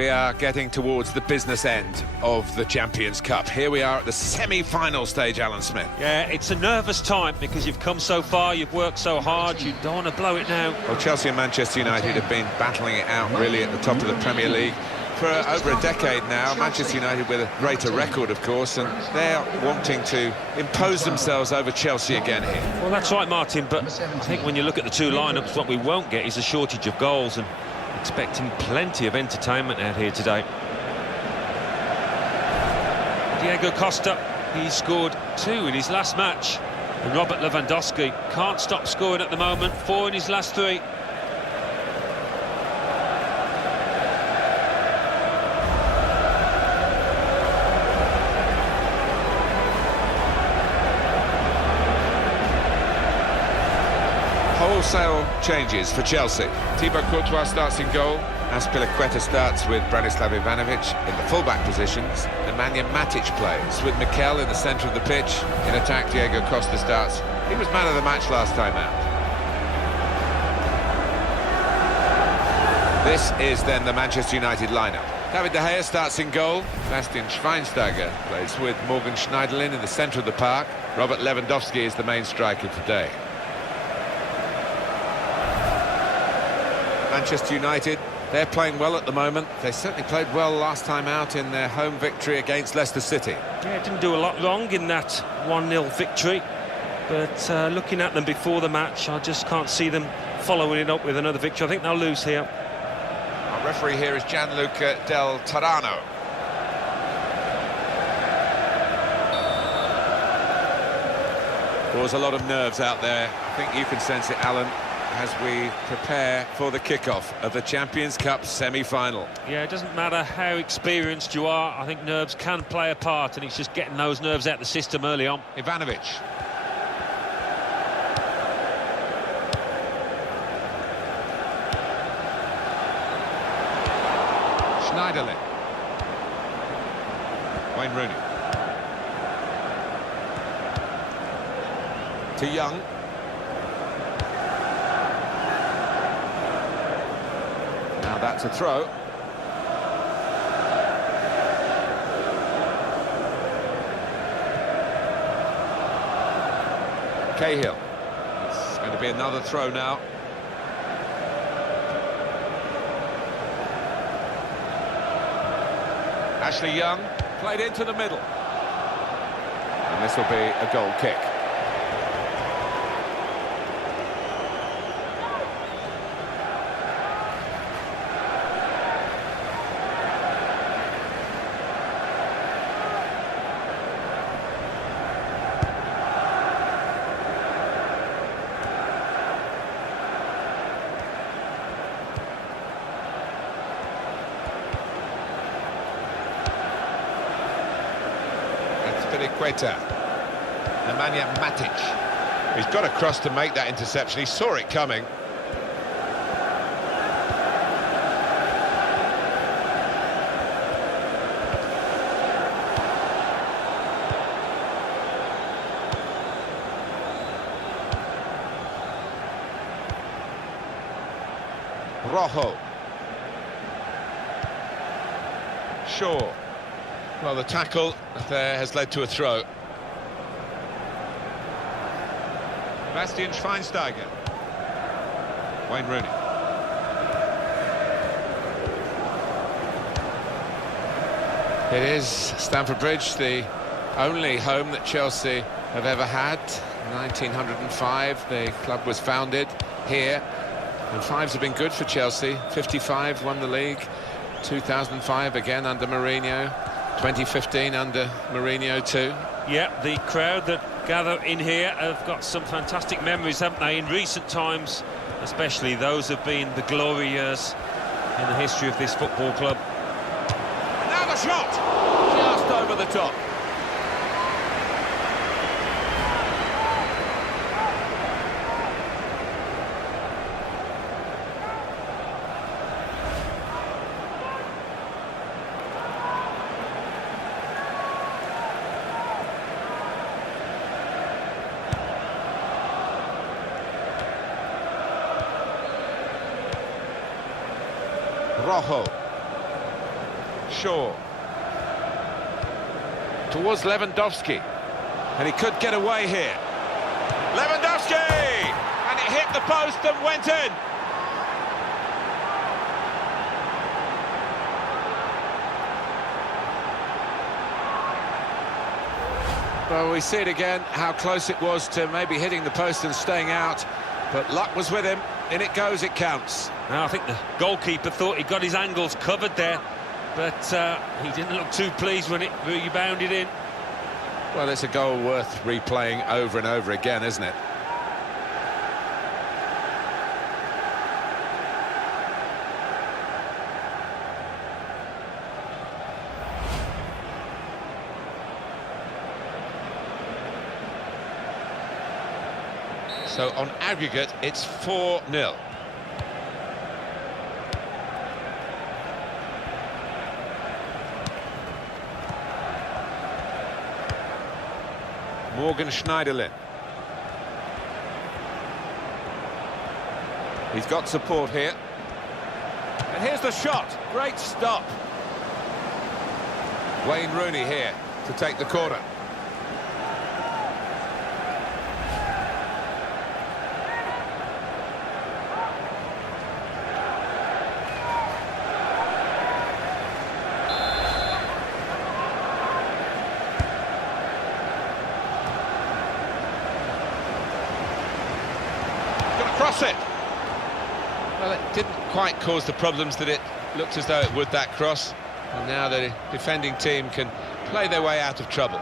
We are getting towards the business end of the Champions Cup. Here we are at the semi-final stage, Alan Smith. Yeah, it's a nervous time because you've come so far, you've worked so hard, you don't want to blow it now. Well, Chelsea and Manchester United have been battling it out really at the top of the Premier League for over a decade now. Manchester United with a greater record, of course, and they're wanting to impose themselves over Chelsea again here. Well, that's right, Martin, but I think when you look at the two lineups, what we won't get is a shortage of goals, and expecting plenty of entertainment out here today. Diego Costa, he scored 2 in his last match, and Robert Lewandowski can't stop scoring at the moment, 4 in his last 3. Wholesale changes for Chelsea. Thibaut Courtois starts in goal. Azpilicueta starts with Branislav Ivanovic in the full-back positions. Nemanja Matic plays with Mikel in the centre of the pitch. In attack, Diego Costa starts. He was man of the match last time out. This is then the Manchester United lineup. David De Gea starts in goal. Bastian Schweinsteiger plays with Morgan Schneiderlin in the centre of the park. Robert Lewandowski is the main striker today. Manchester United, they're playing well at the moment. They certainly played well last time out in their home victory against Leicester City. Yeah, didn't do a lot wrong in that 1-0 victory, but looking at them before the match, I just can't see them following it up with another victory. I think they'll lose here. Our referee here is Gianluca Del Tarano. There's a lot of nerves out there. I think you can sense it, Alan, as we prepare for the kickoff of the Champions Cup semi-final. Yeah, it doesn't matter how experienced you are, I think nerves can play a part, and it's just getting those nerves out of the system early on. Ivanovic. Schneiderlin. Wayne Rooney. To Young. Now that's a throw. Cahill. It's going to be another throw now. Ashley Young played into the middle. And this will be a goal kick. Azpilicueta. Nemanja Matic. He's got across to make that interception. He saw it coming. Rojo. Shaw. Well, the tackle there has led to a throw. Bastian Schweinsteiger. Wayne Rooney. It is Stamford Bridge, the only home that Chelsea have ever had. 1905, the club was founded here. And fives have been good for Chelsea. 55 won the league. 2005 again under Mourinho. 2015 under Mourinho too. Yeah, the crowd that gather in here have got some fantastic memories, haven't they, in recent times, especially those have been the glory years in the history of this football club. Now the shot! Just over the top. Rojo. Shaw. Towards Lewandowski. And he could get away here. Lewandowski! And it hit the post and went in. Well, we see it again, how close it was to maybe hitting the post and staying out. But luck was with him. In it goes, it counts. Now, I think the goalkeeper thought he got his angles covered there, but he didn't look too pleased when it rebounded in. Well, it's a goal worth replaying over and over again, isn't it? So on aggregate, it's 4-0. Morgan Schneiderlin. He's got support here. And here's the shot. Great stop. Wayne Rooney here to take the corner. Cross it. Well, it didn't quite cause the problems that it looked as though it would, that cross. And now the defending team can play their way out of trouble.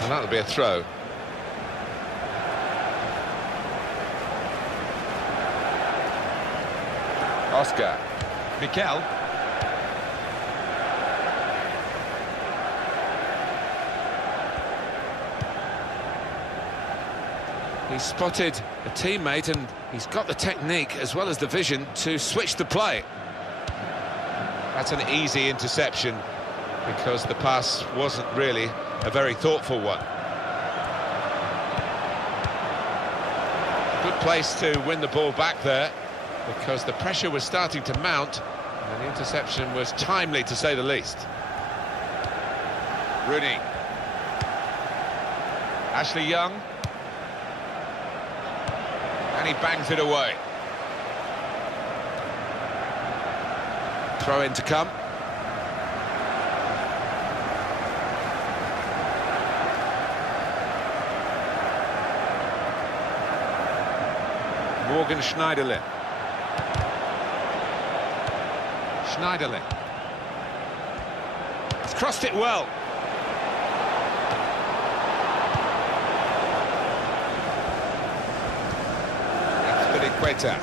And that'll be a throw. Oscar. Mikel. He's spotted a teammate and he's got the technique as well as the vision to switch the play. That's an easy interception because the pass wasn't really a very thoughtful one. Good place to win the ball back there because the pressure was starting to mount and the interception was timely, to say the least. Rooney. Ashley Young. And he bangs it away. Throw in to come. Morgan Schneiderlin. Schneiderlin. He's crossed it well. Queta.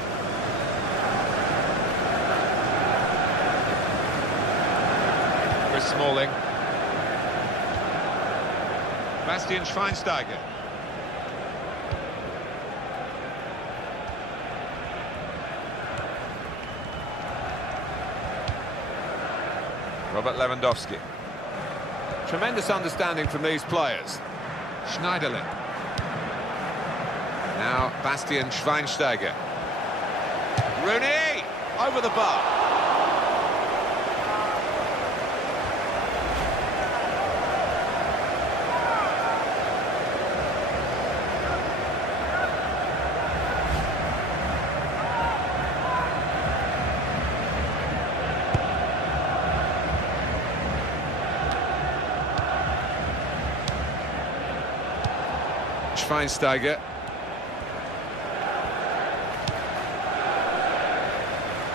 Chris Smalling. Bastian Schweinsteiger. Robert Lewandowski. Tremendous understanding from these players. Schneiderlin. Now Bastian Schweinsteiger. Rooney over the bar. Schweinsteiger.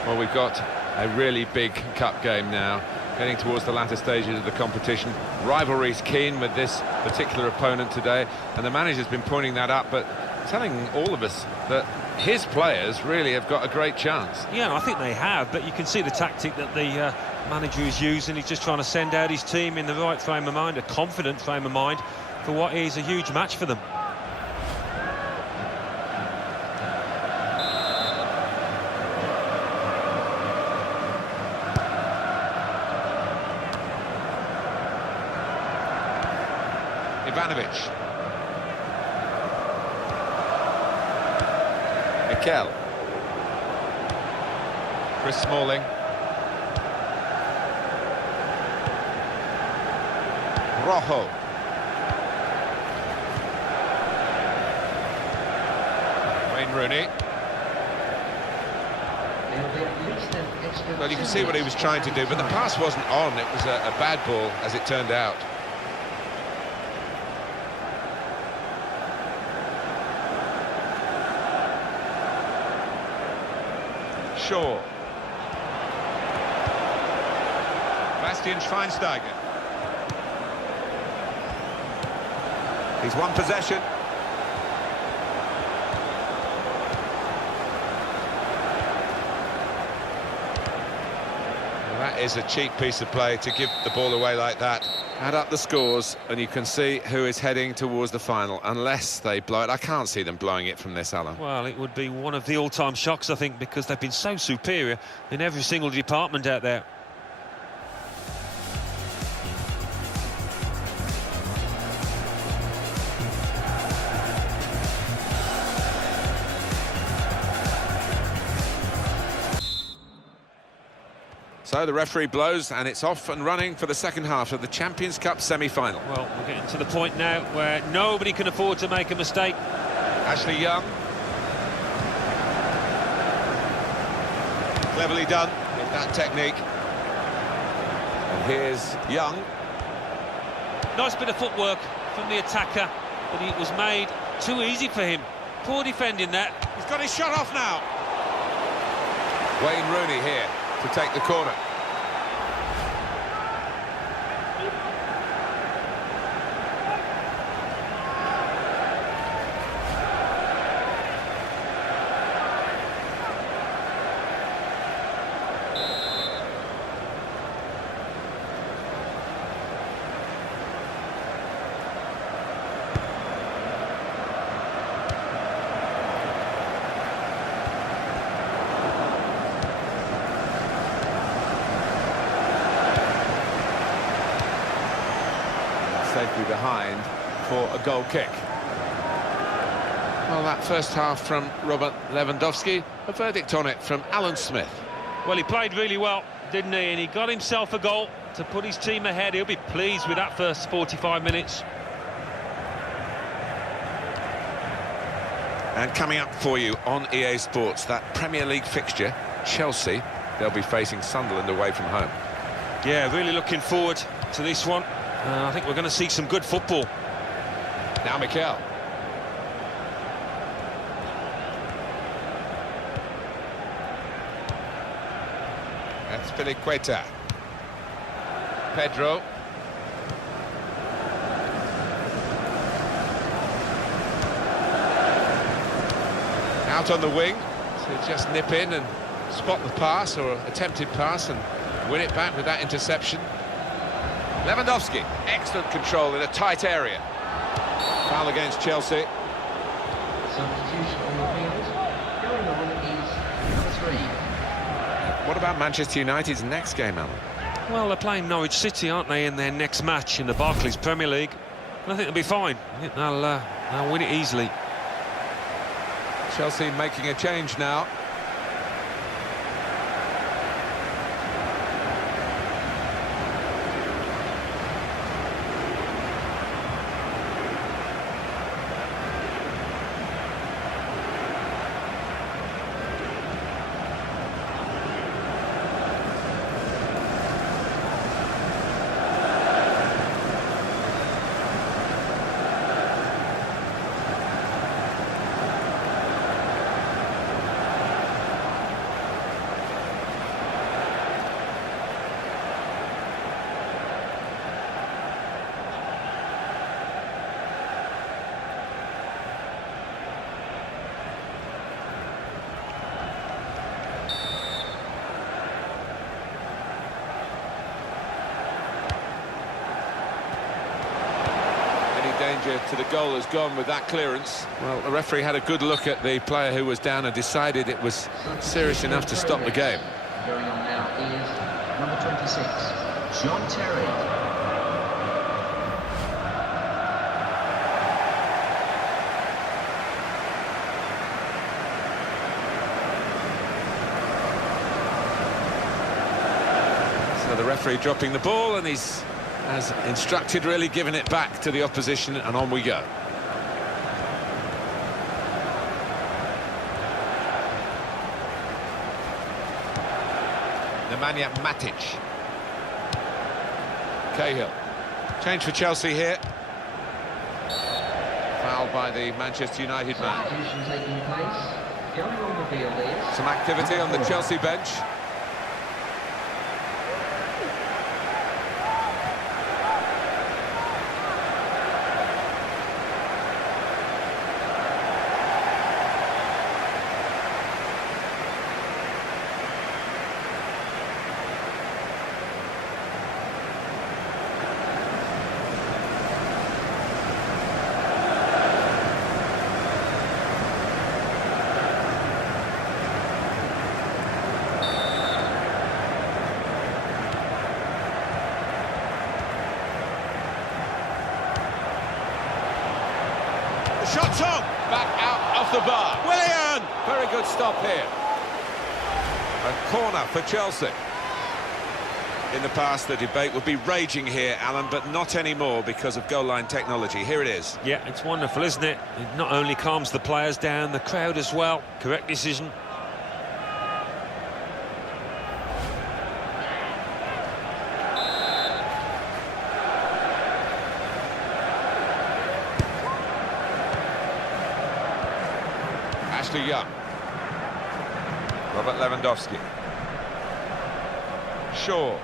Well, we've got a really big cup game now, getting towards the latter stages of the competition. Rivalry's keen with this particular opponent today, and the manager's been pointing that up, but telling all of us that his players really have got a great chance. Yeah, I think they have, but you can see the tactic that the manager is using. He's just trying to send out his team in the right frame of mind, a confident frame of mind, for what is a huge match for them. Ivanovic. Mikel. Chris Smalling. Rojo. Wayne Rooney. Well, you can see what he was trying to do, but the pass wasn't on. It was a bad ball, as it turned out. Shaw. Bastian Schweinsteiger. He's won possession. Well, that is a cheap piece of play to give the ball away like that. Add up the scores and you can see who is heading towards the final, unless they blow it. I can't see them blowing it from this, Alan. Well, it would be one of the all-time shocks, I think, because they've been so superior in every single department out there. So the referee blows and it's off and running for the second half of the Champions Cup semi-final. Well, we're getting to the point now where nobody can afford to make a mistake. Ashley Young. Cleverly done with that technique. And here's Young. Nice bit of footwork from the attacker, but it was made too easy for him. Poor defending that. He's got his shot off now. Wayne Rooney here to take the corner. Safely behind for a goal kick. Well, that first half from Robert Lewandowski, a verdict on it from Alan Smith. Well, he played really well, didn't he? And he got himself a goal to put his team ahead. He'll be pleased with that first 45 minutes. And coming up for you on EA Sports, that Premier League fixture, Chelsea, they'll be facing Sunderland away from home. Yeah, really looking forward to this one. I think we're going to see some good football. Now Mikel. That's Piliqueta. Pedro. Out on the wing to just nip in and spot the pass, or attempted pass, and win it back with that interception. Lewandowski, excellent control in a tight area. Foul against Chelsea. Substitution on the field. Going on is number 3. What about Manchester United's next game, Alan? Well, they're playing Norwich City, aren't they, in their next match in the Barclays Premier League? And I think they'll be fine. I think they'll win it easily. Chelsea making a change now. Danger to the goal has gone with that clearance. Well, the referee had a good look at the player who was down and decided it was serious enough to stop the game. Going on now is number 26, John Terry. So the referee dropping the ball, and he's, as instructed, really giving it back to the opposition, and on we go. Nemanja Matic. Cahill. Change for Chelsea here. Foul by the Manchester United man. Substitution taking place. Going on the field is... Some activity on the Chelsea bench. Shot's on! Back out off the bar. Willian! Very good stop here. A corner for Chelsea. In the past, the debate would be raging here, Alan, but not anymore because of goal line technology. Here it is. Yeah, it's wonderful, isn't it? It not only calms the players down, the crowd as well. Correct decision. Ashley Young. Robert Lewandowski. Shaw.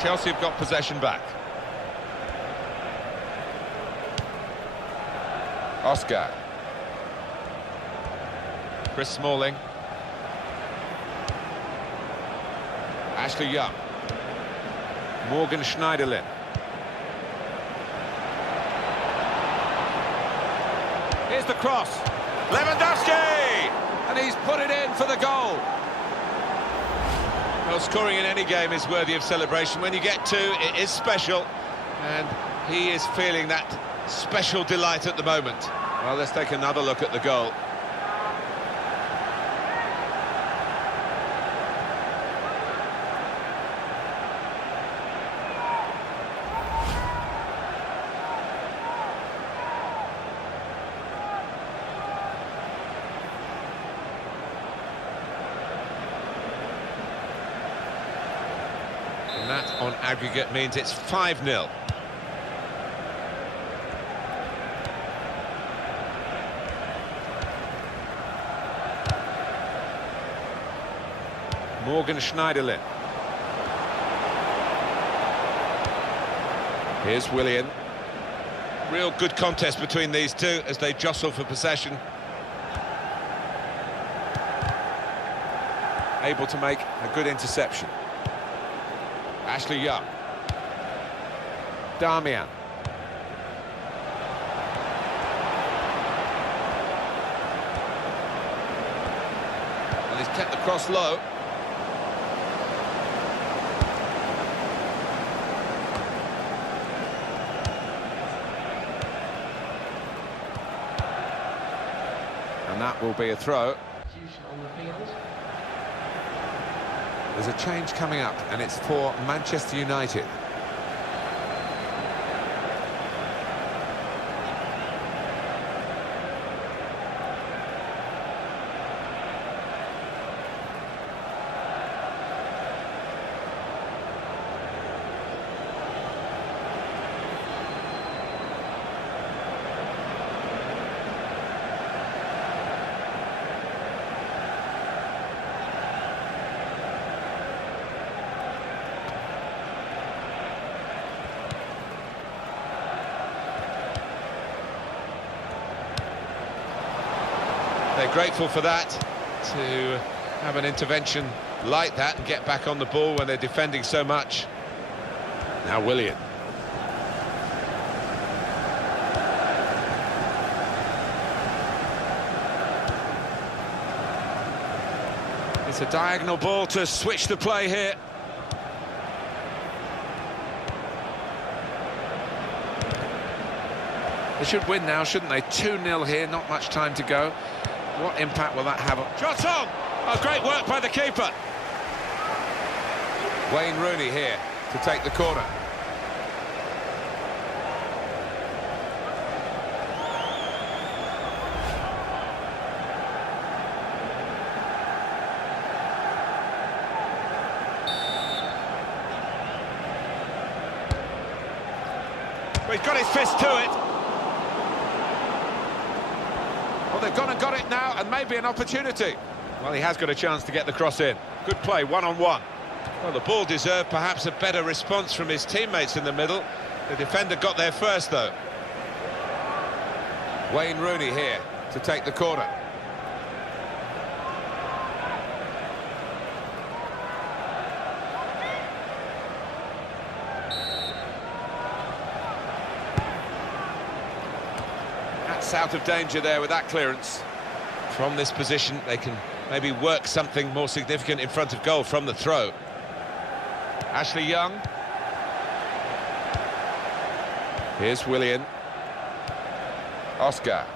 Chelsea have got possession back. Oscar. Chris Smalling. Ashley Young. Morgan Schneiderlin. Here's the cross. Lewandowski! And he's put it in for the goal. Well, scoring in any game is worthy of celebration. When you get two, it is special. And he is feeling that special delight at the moment. Well, let's take another look at the goal. And that, on aggregate, means it's 5-0. Morgan Schneiderlin. Here's Willian. Real good contest between these two as they jostle for possession. Able to make a good interception. Ashley Young. Damian. And he's kept the cross low. And that will be a throw. On the field. There's a change coming up, and it's for Manchester United. They're grateful for that, to have an intervention like that and get back on the ball when they're defending so much. Now Willian. It's a diagonal ball to switch the play here. They should win now, shouldn't they? 2-0 here, not much time to go. What impact will that have on... Shot on! Oh, great work by the keeper. Wayne Rooney here to take the corner. Well, he's got his fist to it. Well, they've gone and got it now, and maybe an opportunity. Well, he has got a chance to get the cross in. Good play, one-on-one. Well, the ball deserved perhaps a better response from his teammates in the middle. The defender got there first, though. Wayne Rooney here to take the corner. That's out of danger there with that clearance. From this position, they can maybe work something more significant in front of goal from the throw. Ashley Young. Here's Willian. Oscar.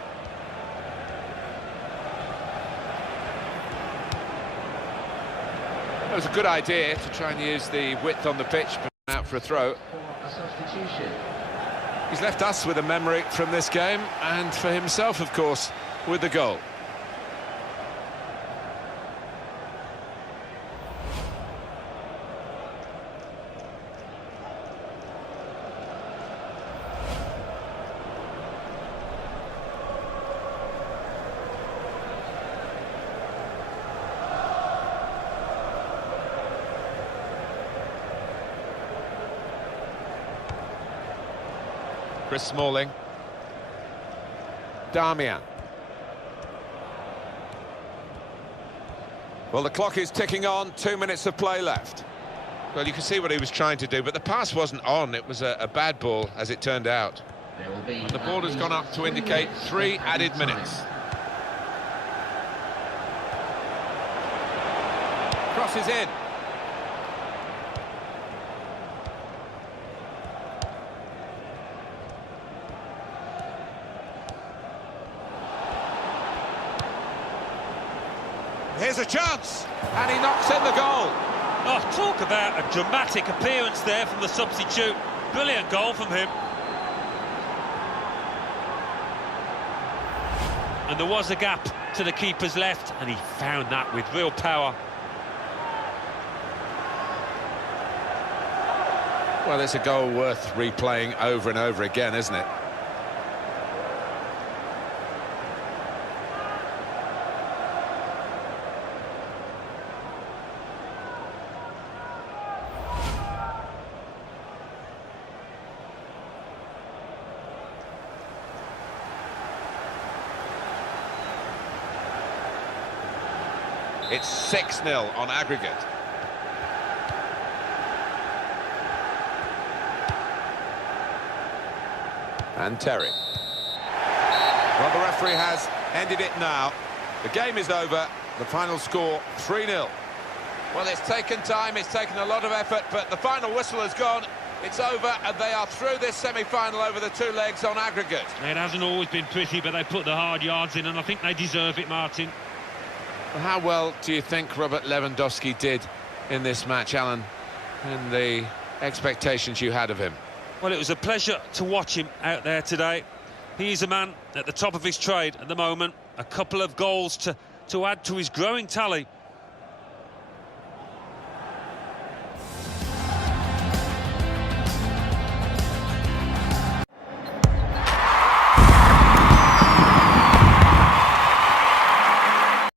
It was a good idea to try and use the width on the pitch, but out for a throw. For a substitution. He's left us with a memory from this game, and for himself, of course, with the goal. Chris Smalling. Damian. Well, the clock is ticking on, 2 minutes of play left. Well, you can see what he was trying to do, but the pass wasn't on. It was a bad ball, as it turned out. And the ball has gone up to indicate 3 added minutes. Crosses in. Here's a chance, and he knocks in the goal. Oh, talk about a dramatic appearance there from the substitute. Brilliant goal from him. And there was a gap to the keeper's left, and he found that with real power. Well, it's a goal worth replaying over and over again, isn't it? It's 6-0 on aggregate. And Terry. Well, the referee has ended it now. The game is over. The final score, 3-0. Well, it's taken time, it's taken a lot of effort, but the final whistle has gone. It's over, and they are through this semi-final over the 2 legs on aggregate. It hasn't always been pretty, but they put the hard yards in, and I think they deserve it, Martin. How well do you think Robert Lewandowski did in this match, Alan, and the expectations you had of him? Well, it was a pleasure to watch him out there today. He's a man at the top of his trade at the moment. A couple of goals to add to his growing tally.